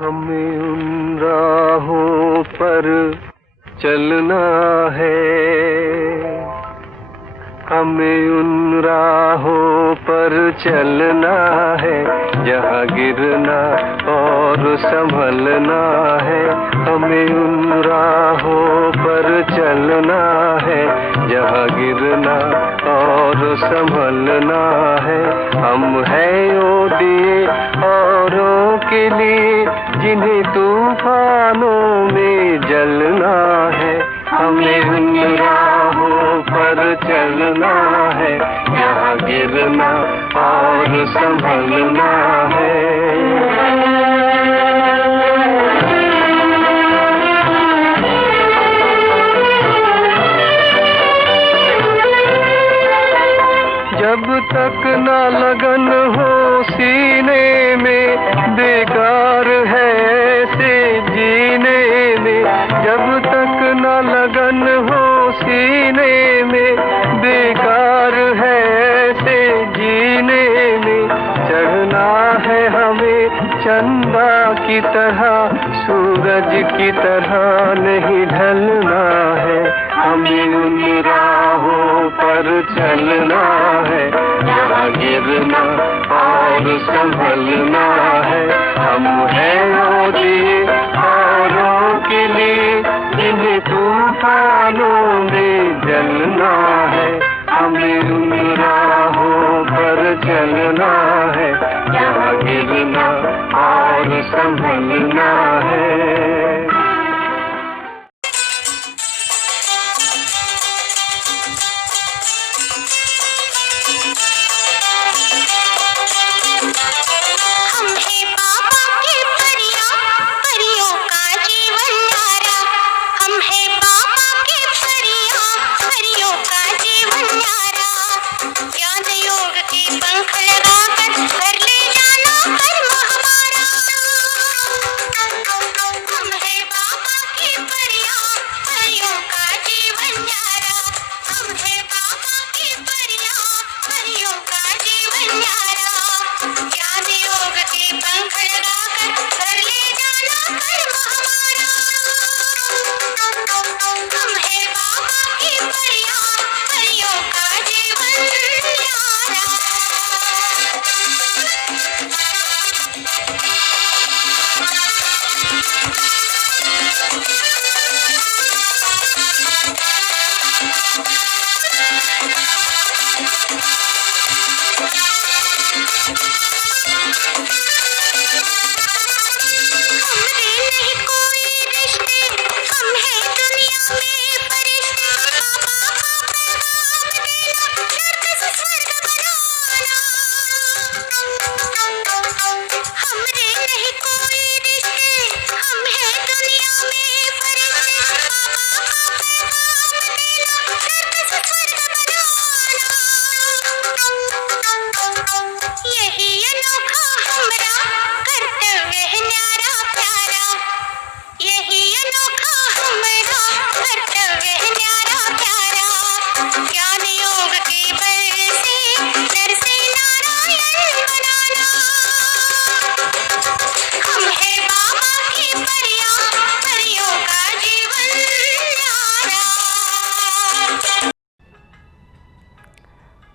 हमें उन राहों पर चलना है, हमें उन राहों पर चलना है, जहाँ गिरना और संभलना है। हमें उन राहों पर चलना है, जहाँ गिरना और संभलना है। हम हैं वो दिए औरों के लिए, जिन्हें तूफानों में जलना है। हमें उन राहों पर चलना है, जहाँ गिरना और संभलना है। जब तक न लगन हो सीने में, बेकार है ऐसे जीने में। जब तक न लगन हो सीने में, बेकार है ऐसे जीने में। चढ़ना है हमें चंदा की तरह, सूरज की तरह नहीं ढलना है। हमें उन राहों पर चलना है, जहाँ गिरना और संभलना है। हम हैं वो दिए औरों के लिए, जिन्हें तूफानों में जलना है। हमें उन राहों पर चलना है, जहाँ गिरना और संभलना है।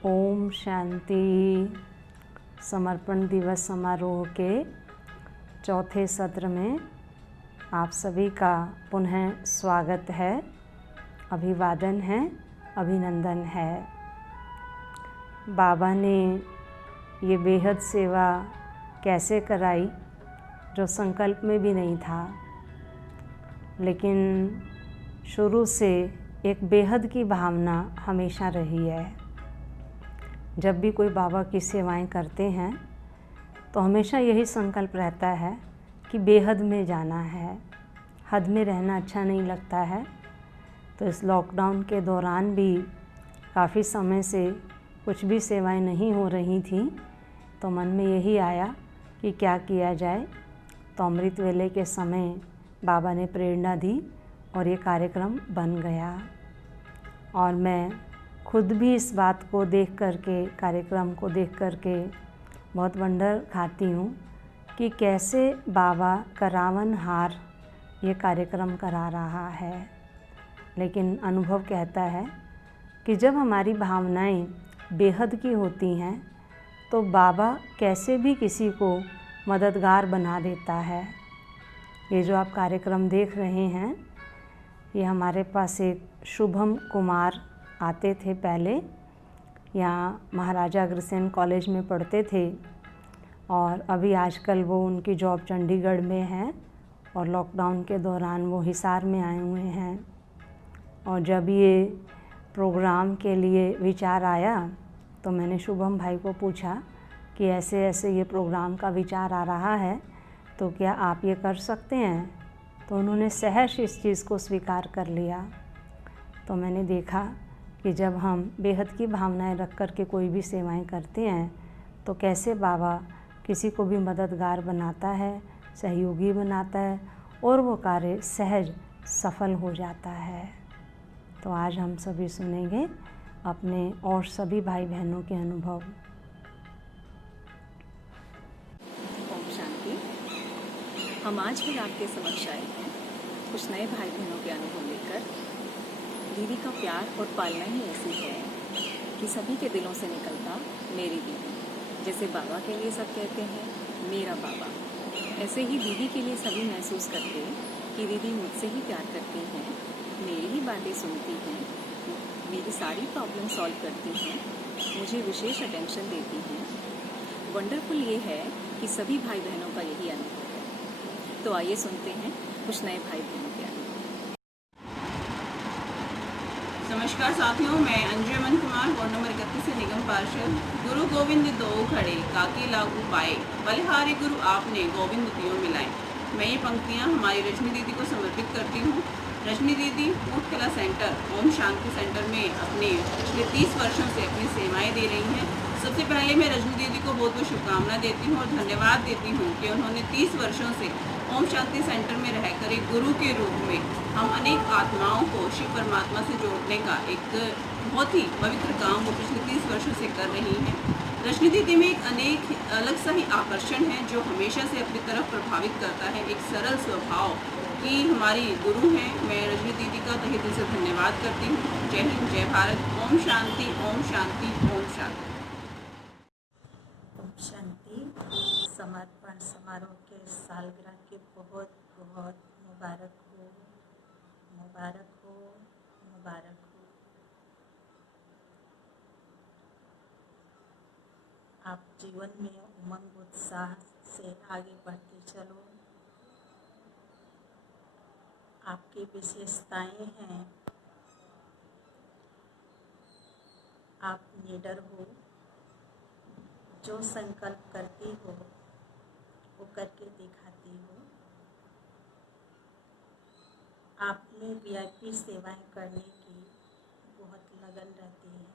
ओम शांति। समर्पण दिवस समारोह के चौथे सत्र में आप सभी का पुनः स्वागत है, अभिवादन है, अभिनंदन है। बाबा ने ये बेहद सेवा कैसे कराई जो संकल्प में भी नहीं था, लेकिन शुरू से एक बेहद की भावना हमेशा रही है। जब भी कोई बाबा की सेवाएं करते हैं तो हमेशा यही संकल्प रहता है कि बेहद में जाना है, हद में रहना अच्छा नहीं लगता है। तो इस लॉकडाउन के दौरान भी काफ़ी समय से कुछ भी सेवाएं नहीं हो रही थी, तो मन में यही आया कि क्या किया जाए। तो अमृत वेले के समय बाबा ने प्रेरणा दी और ये कार्यक्रम बन गया। और मैं खुद भी इस बात को देख करके, कार्यक्रम को देख करके बहुत वंडर खाती हूँ कि कैसे बाबा करावनहार ये कार्यक्रम करा रहा है, लेकिन अनुभव कहता है कि जब हमारी भावनाएं बेहद की होती हैं तो बाबा कैसे भी किसी को मददगार बना देता है। ये जो आप कार्यक्रम देख रहे हैं, ये हमारे पास एक शुभम कुमार आते थे पहले, यहाँ महाराजा अग्रसेन कॉलेज में पढ़ते थे और अभी आजकल वो उनकी जॉब चंडीगढ़ में है और लॉकडाउन के दौरान वो हिसार में आए हुए हैं। और जब ये प्रोग्राम के लिए विचार आया तो मैंने शुभम भाई को पूछा कि ऐसे ऐसे ये प्रोग्राम का विचार आ रहा है तो क्या आप ये कर सकते हैं। तो उन्होंने सहज इस चीज़ को स्वीकार कर लिया। तो मैंने देखा कि जब हम बेहद की भावनाएं रख कर के कोई भी सेवाएं करते हैं तो कैसे बाबा किसी को भी मददगार बनाता है, सहयोगी बनाता है और वो कार्य सहज सफल हो जाता है। तो आज हम सभी सुनेंगे अपने और सभी भाई बहनों के अनुभव। ओम शांति। हम आज फिर आपके समक्ष आए हैं कुछ नए भाई बहनों के अनुभव लेकर। दीदी का प्यार और पालना ही ऐसी है कि सभी के दिलों से निकलता मेरी दीदी। जैसे बाबा के लिए सब कहते हैं मेरा बाबा, ऐसे ही दीदी के लिए सभी महसूस करते कि दीदी मुझसे ही प्यार करती हैं, मेरी ही बातें सुनती हैं, मेरी सारी प्रॉब्लम सॉल्व करती हैं, मुझे विशेष अटेंशन देती हैं। वंडरफुल ये है कि सभी भाई बहनों का यही अनुभव है। तो आइए सुनते हैं कुछ नए भाई बहनों के अनुभव। नमस्कार साथियों, मैं अंजुमन कुमार, वार्ड नंबर 31 से निगम पार्षद। गुरु गोविंद दो खड़े काके लागू पाए, बलिहारी गुरु आपने गोविंद दियो मिलाए। मैं ये पंक्तियाँ हमारी रजनी दीदी को समर्पित करती हूँ। रजनी दीदी ऊट कला सेंटर ओम शांति सेंटर में अपने पिछले 30 वर्षों से अपनी सेवाएं दे रही हैं। सबसे पहले मैं रजनी दीदी को बहुत बहुत शुभकामना देती हूँ और धन्यवाद देती हूँ कि उन्होंने 30 वर्षों से ओम शांति सेंटर में रहकर एक गुरु के रूप में हम अनेक आत्माओं को शिव परमात्मा से जोड़ने का एक बहुत ही पवित्र काम वो पिछले 30 वर्षों से कर रही हैं। रजनी दीदी में एक अनेक अलग सा ही आकर्षण है जो हमेशा से अपनी तरफ प्रभावित करता है, एक सरल स्वभाव की हमारी गुरु हैं। मैं रजनी दीदी का तहे दिल से धन्यवाद करती हूँ। जय हिंद, जय भारत। ओम शांति, ओम शांति, ओम शांति। ओम शांति। समर्पण समारोह के सालगिरह की बहुत बहुत मुबारक हो, मुबारक हो, मुबारक हो। आप जीवन में उमंग उत्साह से आगे बढ़ते चलो। आपकी विशेषताएं हैं, आप निडर हो, जो संकल्प करती हो वो करके दिखाती हो। आप में वीआईपी सेवाएं करने की बहुत लगन रहती है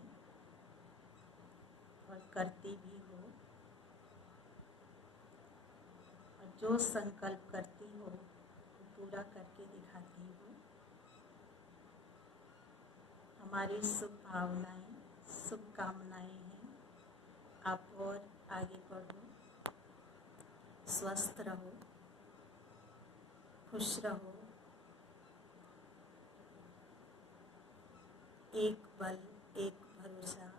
और करती भी हो, और जो संकल्प करती हो वो पूरा करके दिखाती हो। हमारी शुभ भावनाएं, शुभकामनाएं हैं। आप और आगे बढ़ो, स्वस्थ रहो, खुश रहो। एक बल, एक भरोसा,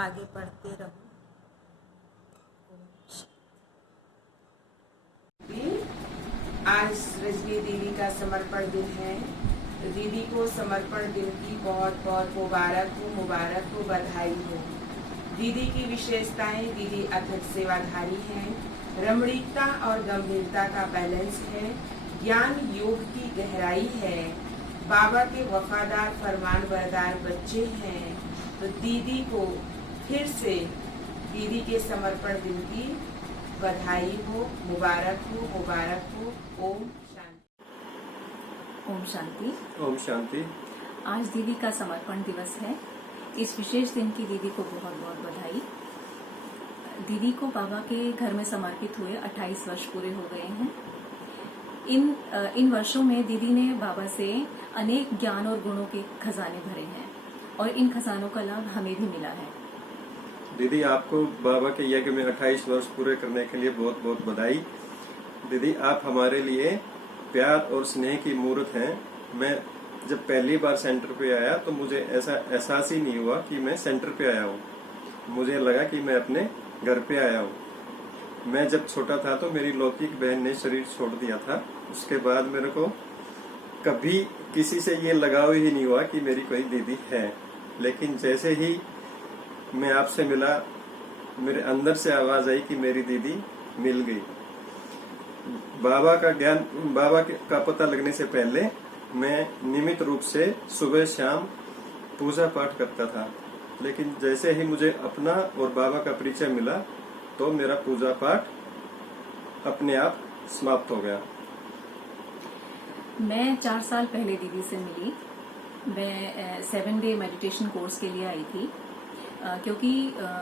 आगे बढ़ते रहो। आज रजनी दीदी का समर्पण दिन है। दीदी को समर्पण दिन की बहुत बहुत मुबारक हो, बधाई हो। दीदी की विशेषताएं, दीदी अथक सेवाधारी हैं, रमणीकता और गंभीरता का बैलेंस है, ज्ञान योग की गहराई है, बाबा के वफादार फरमानबरदार बच्चे हैं। तो दीदी को फिर से दीदी के समर्पण दिन की बधाई हो, मुबारक हो, मुबारक हो। ओम शांति। ओम शांति। ओम शांति। आज दीदी का समर्पण दिवस है। इस विशेष दिन की दीदी को बहुत बहुत बधाई। दीदी को बाबा के घर में समर्पित हुए 28 वर्ष पूरे हो गए हैं। इन वर्षों में दीदी ने बाबा से अनेक ज्ञान और गुणों के खजाने भरे हैं और इन खजानों का लाभ हमें भी मिला है। दीदी, आपको बाबा के यज्ञ में 28 वर्ष पूरे करने के लिए बहुत बहुत बधाई। दीदी, आप हमारे लिए प्यार और स्नेह की मूर्त हैं। मैं जब पहली बार सेंटर पे आया तो मुझे ऐसा एहसास ही नहीं हुआ कि मैं सेंटर पे आया हूँ। मुझे लगा कि मैं अपने घर पे आया हूँ। मैं जब छोटा था तो मेरी लौकिक बहन ने शरीर छोड़ दिया था। उसके बाद मेरे को कभी किसी से ये लगाव ही नहीं हुआ कि मेरी कोई दीदी है। लेकिन जैसे ही मैं आपसे मिला, मेरे अंदर से आवाज आई कि मेरी दीदी मिल गई। बाबा का पता लगने से पहले मैं नियमित रूप से सुबह शाम पूजा पाठ करता था, लेकिन जैसे ही मुझे अपना और बाबा का परिचय मिला तो मेरा पूजा पाठ अपने आप समाप्त हो गया। मैं 4 साल पहले दीदी से मिली। मैं 7 डे मेडिटेशन कोर्स के लिए आई थी, क्योंकि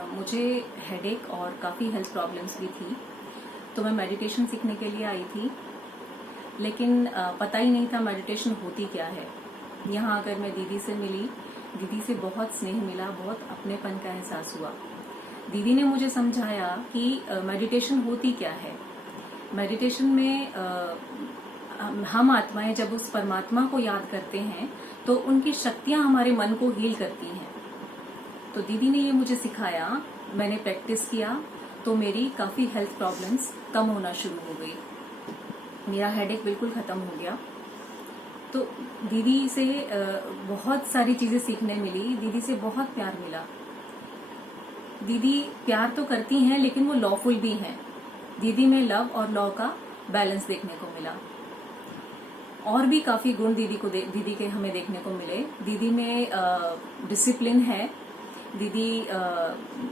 मुझे हेडेक और काफ़ी हेल्थ प्रॉब्लम्स भी थी, तो मैं मेडिटेशन सीखने के लिए आई थी। लेकिन पता ही नहीं था मेडिटेशन होती क्या है। यहाँ आकर मैं दीदी से मिली, दीदी से बहुत स्नेह मिला, बहुत अपनेपन का एहसास हुआ। दीदी ने मुझे समझाया कि मेडिटेशन होती क्या है। मेडिटेशन में हम आत्माएं जब उस परमात्मा को याद करते हैं तो उनकी शक्तियां हमारे मन को हील करती हैं। तो दीदी ने ये मुझे सिखाया, मैंने प्रैक्टिस किया तो मेरी काफ़ी हेल्थ प्रॉब्लम्स कम होना शुरू हो गई। मेरा हेडेक बिल्कुल ख़त्म हो गया। तो दीदी से बहुत सारी चीज़ें सीखने मिली, दीदी से बहुत प्यार मिला। दीदी प्यार तो करती हैं लेकिन वो लॉफुल भी हैं। दीदी में लव और लॉ का बैलेंस देखने को मिला। और भी काफ़ी गुण दीदी के हमें देखने को मिले। दीदी में डिसिप्लिन है, दीदी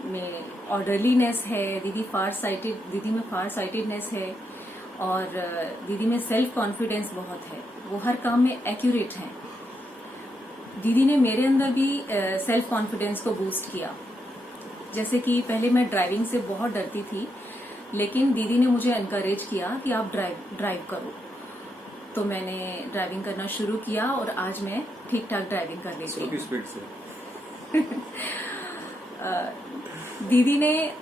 में ऑर्डरलीनेस है, दीदी में फार साइटेडनेस है, और दीदी में सेल्फ कॉन्फिडेंस बहुत है। वो हर काम में एक्यूरेट हैं। दीदी ने मेरे अंदर भी सेल्फ कॉन्फिडेंस को बूस्ट किया। जैसे कि पहले मैं ड्राइविंग से बहुत डरती थी, लेकिन दीदी ने मुझे एनकरेज किया कि आप ड्राइव करो। तो मैंने ड्राइविंग करना शुरू किया और आज मैं ठीक ठाक ड्राइविंग कर लेती हूँ। स्पीड से दीदी ने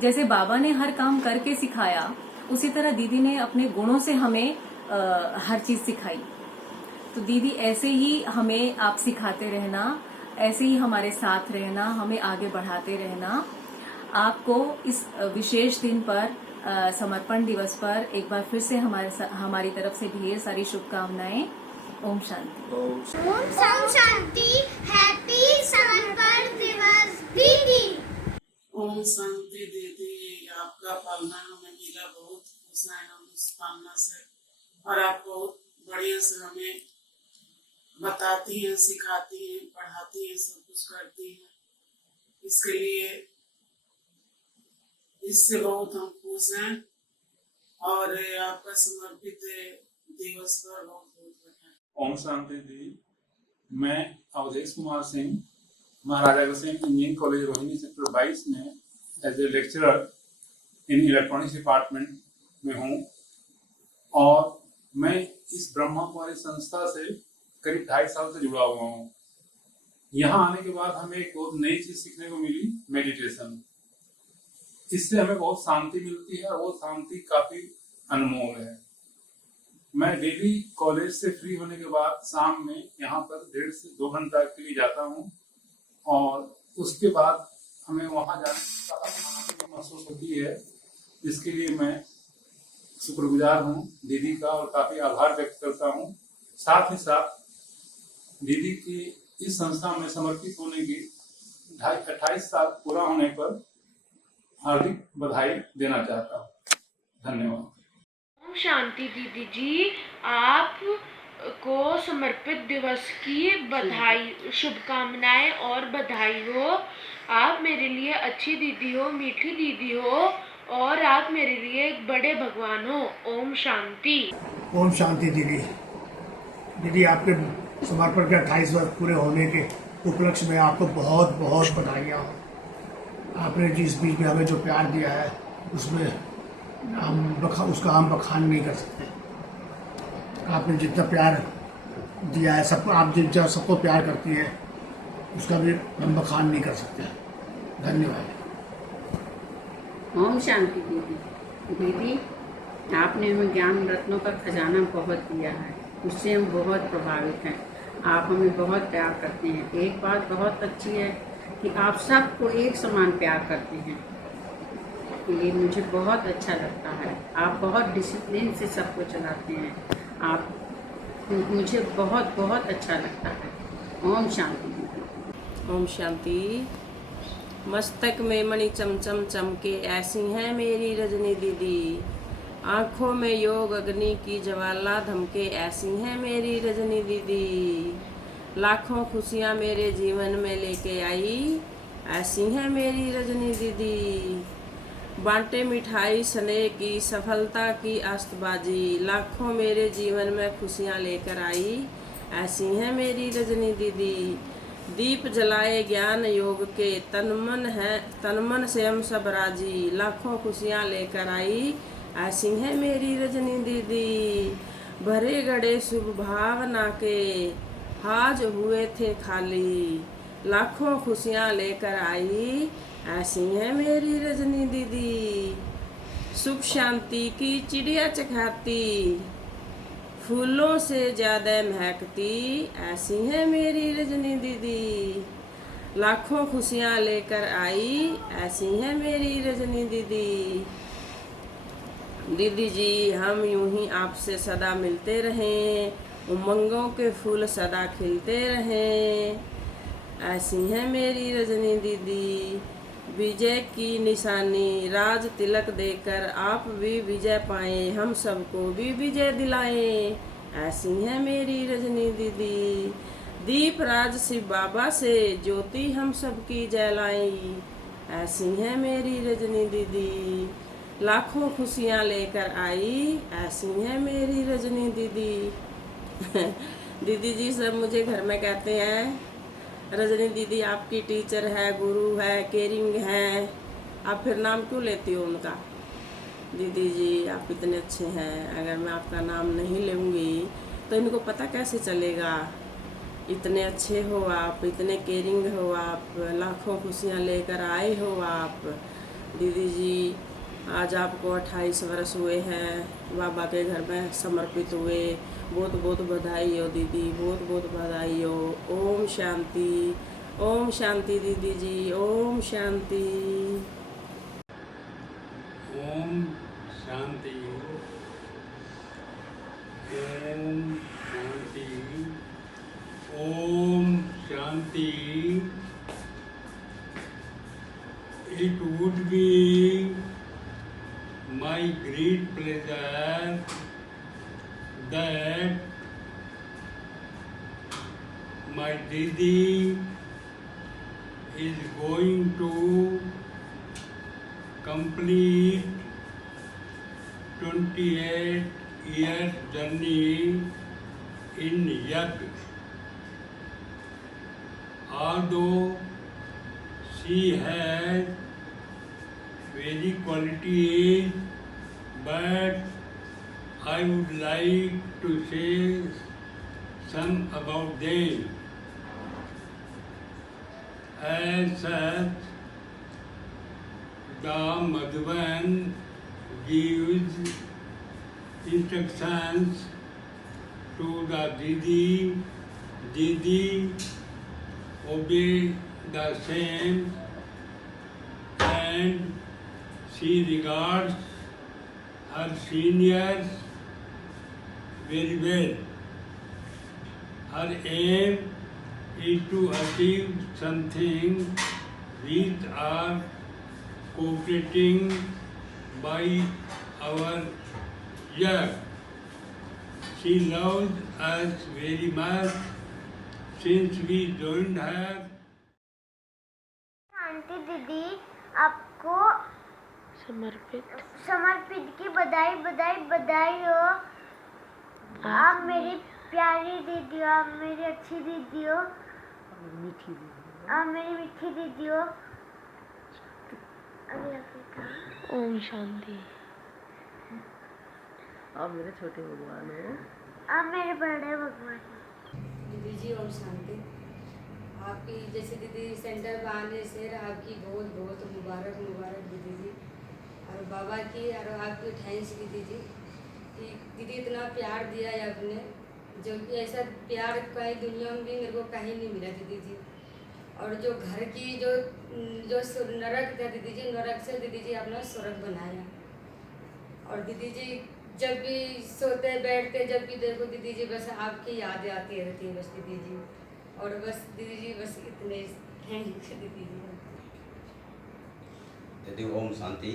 जैसे बाबा ने हर काम करके सिखाया, उसी तरह दीदी ने अपने गुणों से हमें हर चीज सिखाई। तो दीदी ऐसे ही हमें आप सिखाते रहना, ऐसे ही हमारे साथ रहना, हमें आगे बढ़ाते रहना। आपको इस विशेष दिन पर समर्पण दिवस पर एक बार फिर से हमारी तरफ से ढेर सारी शुभकामनाएं। ओम शांति। ओम शांति। हैप्पी समर्पण दिवस दीदी। ओम शांति दीदी, आपका पालना हमें मिला, बहुत खुश हैं हम उस पालना से। और आप बहुत बढ़िया से हमें बताती हैं, सिखाती हैं, पढ़ाती हैं, सब कुछ करती हैं। इसके लिए इससे बहुत हम खुश हैं और आपका समर्पित दिवस पर बहुत बहुत बधाई। ओम शांति दी। मैं Awadhesh Kumar Singh Maharaja Agrasen engineering college Rohini sector 22 में as a lecturer in electronics department में हूँ। और मैं इस ब्रह्मा कुमारी संस्था से करीब 2.5 साल से जुड़ा हुआ हूँ। यहाँ आने के बाद हमें एक बहुत नई चीज सीखने को मिली, मेडिटेशन। इससे हमें बहुत शांति मिलती है और वो शांति काफी अनमोल है। मैं डेली कॉलेज से फ्री होने के बाद शाम में यहाँ पर 1.5 से 2 घंटा के लिए जाता हूँ और उसके बाद हमें वहाँ जाने की महसूस होती है, जिसके लिए मैं शुक्रगुजार हूँ दीदी का और काफी आभार व्यक्त करता हूँ। साथ ही साथ दीदी की इस संस्था में समर्पित होने की 28 साल पूरा होने पर हार्दिक बधाई देना चाहता हूँ। धन्यवाद। ओम शांति दीदी जी, आप को समर्पित दिवस की बधाई, शुभकामनाएं और बधाई हो। आप मेरे लिए अच्छी दीदी हो, मीठी दीदी हो और आप मेरे लिए एक बड़े भगवान हो। ओम शांति। ओम शांति दीदी। दीदी, आपके समर्पण के 28 वर्ष पूरे होने के उपलक्ष्य में आपको बहुत बहुत बधाइयाँ हो। आपने जिस बीच में हमें जो प्यार दिया है उसमें उसका हम बखान नहीं कर सकते। आपने जितना प्यार दिया है सबको, आप सबको प्यार करती है, उसका भी हम बखान नहीं कर सकते। धन्यवाद। ओम शांति दीदी। दीदी, आपने हमें ज्ञान रत्नों का खजाना बहुत दिया है, उससे हम बहुत प्रभावित हैं। आप हमें बहुत प्यार करते हैं। एक बात बहुत अच्छी है कि आप सबको एक समान प्यार करते हैं, ये मुझे बहुत अच्छा लगता है। आप बहुत डिसिप्लिन से सबको चलाते हैं। आप मुझे बहुत बहुत अच्छा लगता है। ओम शांति दीदी। ओम शांति। मस्तक में मणि चमचम चमके, ऐसी हैं मेरी रजनी दीदी। आंखों में योग अग्नि की ज्वाला धमके, ऐसी हैं मेरी रजनी दीदी। लाखों खुशियाँ मेरे जीवन में लेके आई, ऐसी हैं मेरी रजनी दीदी। बांटे मिठाई स्नेह की, सफलता की आस्तबाजी, लाखों मेरे जीवन में खुशियाँ लेकर आई, ऐसी हैं मेरी रजनी दीदी। दीप जलाए ज्ञान योग के, तन मन से हम सब राजी, लाखों खुशियाँ लेकर आई, ऐसी हैं मेरी रजनी दीदी। भरे गड़े शुभ भावना के, हाज हुए थे खाली, लाखों खुशियाँ लेकर आई, ऐसी हैं मेरी रजनी दीदी। सुख शांति की चिड़िया चखाती, फूलों से ज़्यादा महकती, ऐसी हैं मेरी रजनी दीदी। लाखों खुशियाँ लेकर आई, ऐसी हैं मेरी रजनी दीदी। दीदी जी, हम यूं ही आपसे सदा मिलते रहें, उमंगों के फूल सदा खिलते रहें, ऐसी हैं मेरी रजनी दीदी। विजय की निशानी राज तिलक देकर आप भी विजय पाएं, हम सबको भी विजय दिलाएं, ऐसी हैं मेरी रजनी दीदी। दीप राज शिव बाबा से ज्योति हम सबकी जलाएं, ऐसी हैं मेरी रजनी दीदी। लाखों खुशियाँ लेकर आई, ऐसी हैं मेरी रजनी दीदी। दीदी जी सब मुझे घर में कहते हैं, रजनी दीदी आपकी टीचर है, गुरु है, केयरिंग है, आप फिर नाम क्यों लेती हो उनका। दीदी जी आप इतने अच्छे हैं, अगर मैं आपका नाम नहीं लूँगी तो इनको पता कैसे चलेगा। इतने अच्छे हो आप, इतने केयरिंग हो आप, लाखों खुशियाँ लेकर आए हो आप। दीदी जी आज आपको 28 वर्ष हुए हैं, बाबा के घर में समर्पित हुए, बहुत बहुत बधाई हो दीदी, बहुत बहुत बधाई हो। ओम शांति, ओम शांति दीदी जी, Om Shanti. Om Shanti, Om Shanti, Om Shanti. It would be my great pleasure that my Didi is going to complete 28 years journey in Yajna. Although she has very qualities, but I would like to say some about them. As such, the Madhuban gives instructions to the Didi. Didi obey the same, and she regards her seniors very well. Her aim is to achieve something which are cooperating by our year. She loves us very much since we don't have. शांति दीदी आपको समर्पित की बधाई बधाई बधाई हो। आप मेरी प्यारी दीदी हो, आप मेरी अच्छी दीदी हो, आप मेरी मीठी दीदी हो। ओम शांति। आप मेरे छोटे भगवान हो, आप मेरे बड़े भगवान हो। दीदी जी ओम शांति। आपकी जैसे दीदी सेंटर पर आने से आपकी बहुत बहुत मुबारक मुबारक दीदी जी। और बाबा की और आपकी थैंक्स दीदी जी कि दीदी इतना प्यार दिया है आपने, जो कि ऐसा प्यार कहीं दुनिया में भी मेरे को कहीं नहीं मिला दीदी जी। और जो घर की जो नरक था दीदी जी, नरक से दीदी जी आपने स्वर्ग बनाया। और दीदी जी जब भी सोते बैठते जब भी देखो दीदी जी बस आपकी यादें आती रहती है बस दीदी जी। और बस दीदी जी बस इतने थैंक यू दीदी जी। दीदी ओम शांति।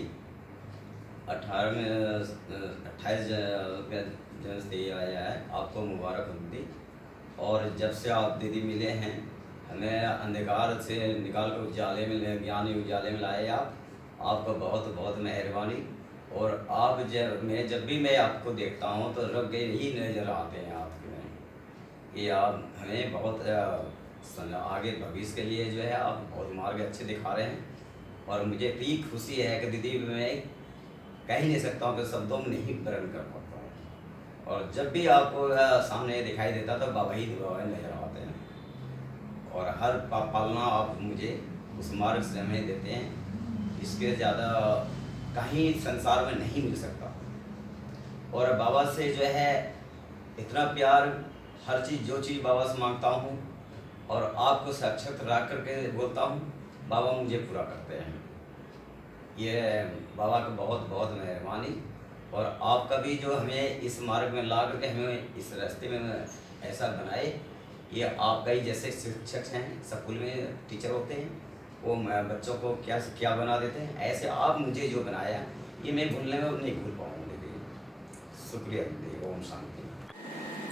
28 जन्मदिन आया है, आपको मुबारक हो दीदी। और जब से आप दीदी मिले हैं, हमें अंधकार से निकाल कर उजाले में, ज्ञानी उजाले में लाए आप। आपका बहुत बहुत मेहरबानी। और आप जब भी मैं आपको देखता हूँ तो रब के ही नज़र आते हैं आपके में कि आप हमें बहुत आगे भविष्य के लिए जो है आप बहुत मार्ग अच्छे दिखा रहे हैं। और मुझे इतनी खुशी है कि दीदी मैं कह ही नहीं सकता हूँ कि शब्दों में नहीं वर्णन कर पाता हूँ। और जब भी आपको सामने दिखाई देता तो बाबा ही नजर आते हैं। और हर पालना आप मुझे उस मार्ग से हमें देते हैं, इसके ज़्यादा कहीं संसार में नहीं मिल सकता। और बाबा से जो है इतना प्यार, हर चीज़ जो चीज़ बाबा से मांगता हूँ और आपको साक्षात रख करके बोलता हूँ, बाबा मुझे पूरा करते हैं। ये बाबा का बहुत बहुत मेहरबानी। और आपका भी जो हमें इस मार्ग में ला करके हमें इस रास्ते में ऐसा बनाए, ये आपका ही जैसे शिक्षक हैं, स्कूल में टीचर होते हैं, वो बच्चों को क्या बना देते हैं, ऐसे आप मुझे जो बनाया ये मैं भूलने में नहीं भूल पाऊँगी दीदी। शुक्रिया दीदी। ओम शांति।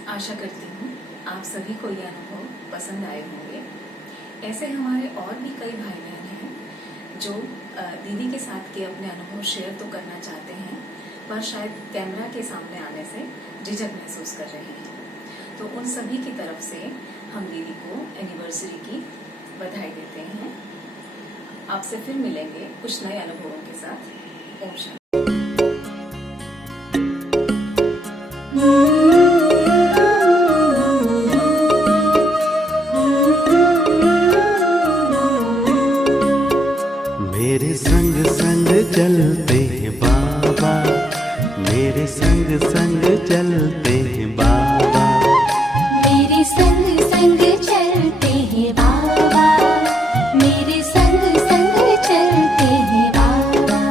आशा करती हूँ आप सभी को ये अनुभव पसंद आए होंगे। ऐसे हमारे और भी कई भाई बहन हैं जो दीदी के साथ के अपने अनुभव शेयर तो करना चाहते हैं, पर शायद कैमरा के सामने आने से झिझक महसूस कर रहे हैं। तो उन सभी की तरफ से हम दीदी को एनिवर्सरी की बधाई देते हैं। आपसे फिर मिलेंगे कुछ नए अनुभवों के साथ। ओम शांति। मेरे संग संग चलते हैं बाबा, मेरे संग संग चलते हैं बाबा, मेरे संग संग चलते हैं बाबा, मेरे संग संग चलते हैं बाबा।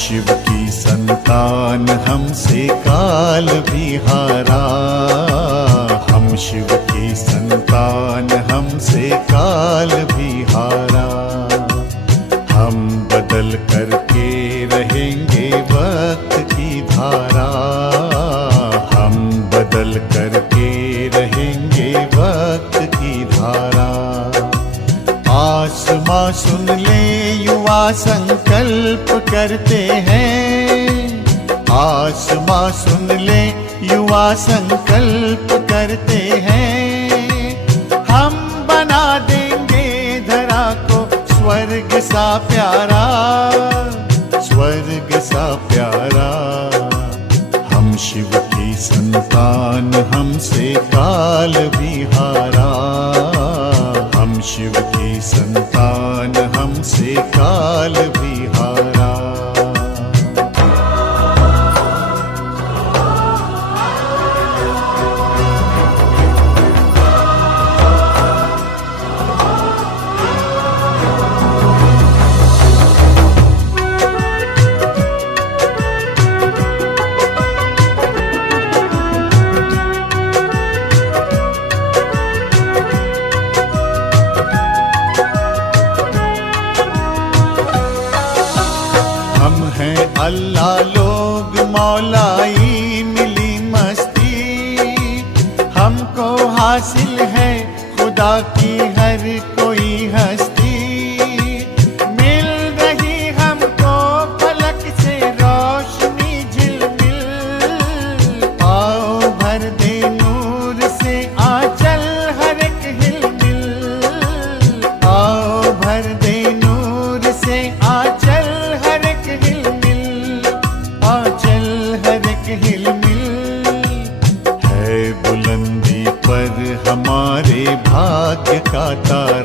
शिव की संतान हमसे काल भी हारा, हम शिव की संतान हमसे काल भी हारा। हम बदल करके रहेंगे वक्त की धारा, हम बदल करके रहेंगे वक्त की धारा। आसमां सुन ले युवा संकल्प करते हैं, आसमां सुन ले युवा संकल्प करते हैं। हम बना देंगे धरा को स्वर्ग सा प्यारा, स्वर्ग सा प्यारा। हम शिव की संतान हमसे काल भी हारा, हम शिव की संतान हमसे काल भी हारा। अल्लाह लोग मौलाई मिली मस्ती, हमको हासिल है खुदा की हर कोई हस्ती। मिल रही हमको फलक से रोशनी झिलमिल, हमारे भाग्य का तारा।